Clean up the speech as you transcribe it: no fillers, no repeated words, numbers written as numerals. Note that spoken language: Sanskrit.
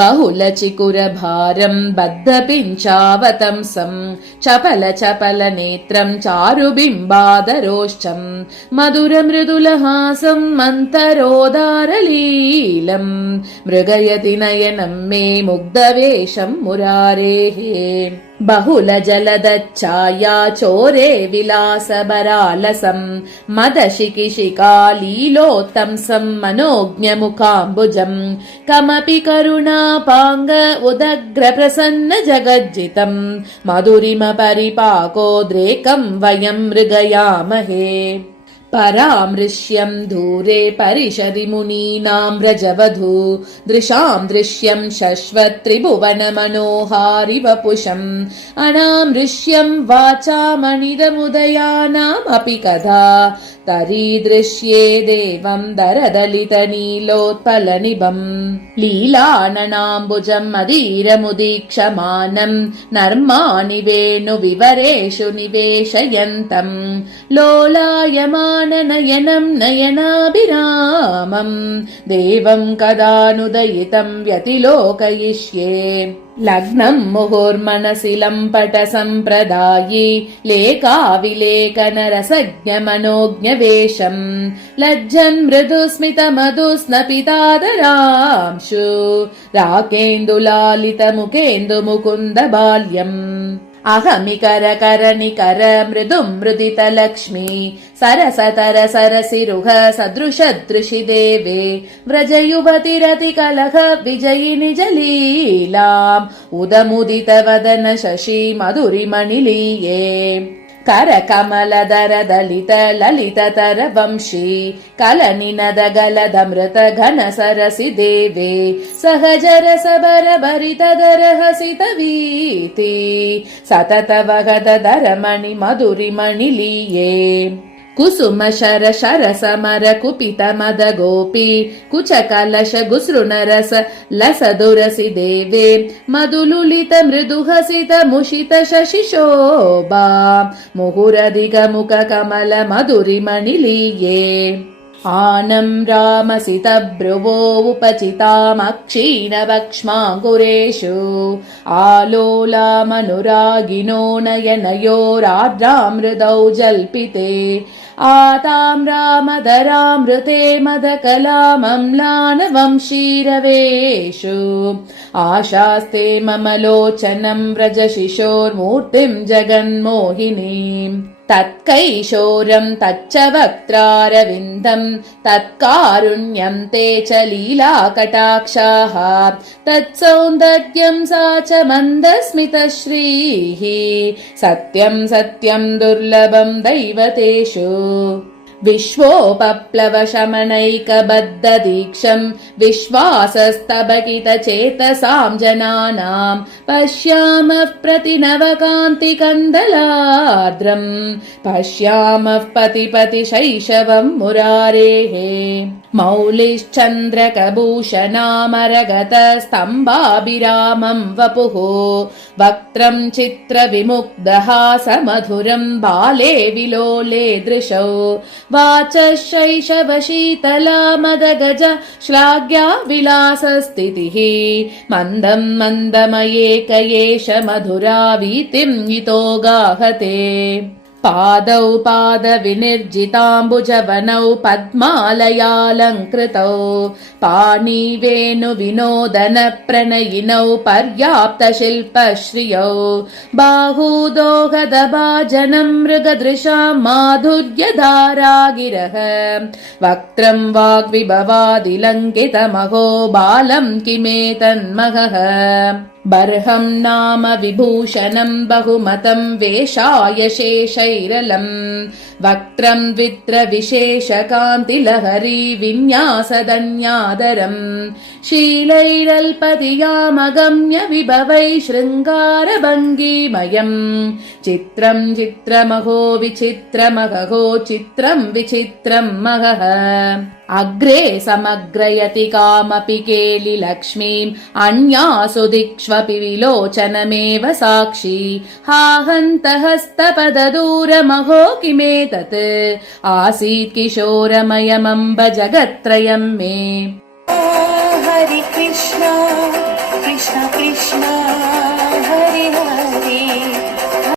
बहुलचिकुरभारं बद्धपिञ्चावतंसं चपलचपलनेत्रं चारुबिम्बादरोष्ठं मधुरमृदुलहासं मन्तरोदारलीलं मृगयति नयनं मे मुग्धवेषं मुरारेः बहुलजलदच्छाया चोरे विलासबरालसं मदशिकिशिकालीलोत्तंसं मनोज्ञमुखाम्बुजं कमपि करुणापाङ्ग उदग्रप्रसन्न जगज्जितं मधुरिमपरिपाकोद्रेकं वयं मृगयामहे परामृश्यं दूरे परिषदि मुनीनां व्रजवधू दृशां दृश्यं शश्वत् त्रिभुवनमनोहारि वपुषम् अनामृश्यं वाचामनिदमुदयानामपि कदा तरीदृश्ये देवं दरदलितनीलोत्पलनिभम् लीलाननाम्बुजम् अधीरमुदीक्षमानं नर्माणि वेणुविवरेषु निवेशयन्तम् लोलायमाननयनं नयनाभिरामम् देवं कदानुदयितं व्यतिलोकयिष्ये लग्नं मुहुर्मनसि लम्पटसम्प्रदायी लेखाविलेखनरसज्ञमनोज्ञवेषम् लज्जन् मृदुस्मितमधुस्नपितादरांशु राकेन्दुलालितमुखेन्दुमुकुन्द बाल्यम् अहमिकरकरनिकर मृदुमृदितलक्ष्मी सरसतर सरसिरुह सदृशदृशि देवे व्रजयुवतिरतिकलह विजयिनि जलीलाम् उदमुदितवदन शशि मधुरिमणिलीये करकमलदर दलित ललिततर वंशी कलनिनदगलदमृत घन सरसि देवे सहजरसबर भरितदर हसित वीति सतत वगदर मणि मधुरिमणिलीये कुसुम शर शर समर कुपित मद गोपी कुच कलश गुसृणरस लस दुरसि देवे मधुलुलित मृदुहसित मुषित शशि शोभा मुहुरधिक मुख कमल मधुरिमणिलीये आनं रामसित भ्रुवो उपचितामक्षीणवक्ष्माङ्कुरेषु आलोलामनुरागिनो नयनयोरार्द्रामृदौ जल्पिते आताम्रामदरामृते मदकलामम्लानवंशीरवेषु आशास्ते मम लोचनं व्रजशिशोर्मूर्तिं जगन्मोहिनीम् तत्कैशोरं तच्च वक्त्रारविन्दं तत्कारुण्यं ते च लीलाकटाक्षाः तत्सौन्दर्यं सा च मन्दस्मितश्रीः सत्यं सत्यं दुर्लभं दैवतेषु विश्वोपप्लवशमनैकबद्धदीक्षं विश्वासस्तबकितचेतसां जनानां पश्यामः प्रतिनवकान्तिकन्दलार्द्रम् पश्यामः पतिपतिशैशवं मुरारेः मौलिश्चन्द्रकभूषणामरगतस्तम्भाभिरामं वपुः वक्त्रं चित्रविमुग्धहासमधुरं बाले विलोले दृशौ वाचः शैशवशीतला मदगज श्लाघ्या विलासस्थितिः मन्दं मन्दमयेकयेष मधुरा वीतिं हितो गाहते पादौ पादविनिर्जिताम्बुजवनौ पद्मालयालङ्कृतौ पाणिवेणुविनोदन प्रणयिनौ पर्याप्तशिल्पश्रियौ बाहूदोहदभाजनं मृगदृशां माधुर्यधारागिरः वक्त्रं वाग्विभवादिलङ्कितमहो बालं किमेतन्महः बर्हं नाम विभूषणं बहुमतं वेशाय शेषैरलं वक्त्रं द्वित्रविशेषकान्तिलहरी विन्यासदन्यादरं शीलैरल्पधियामगम्य विभवै शृङ्गारभङ्गिमयम् चित्रं चित्रमहो विचित्रमहो चित्रं विचित्रं महः अग्रे समग्रयति कामपि केलिलक्ष्मीम् अन्यासु दिक्ष्वपि विलोचनमेव साक्षी हा हन्त हस्तपददूरमहो किमेतत् आसीत् किशोरमयमम्ब जगत्त्रयम् मे Hare Krishna, Krishna Krishna, Hare Hare.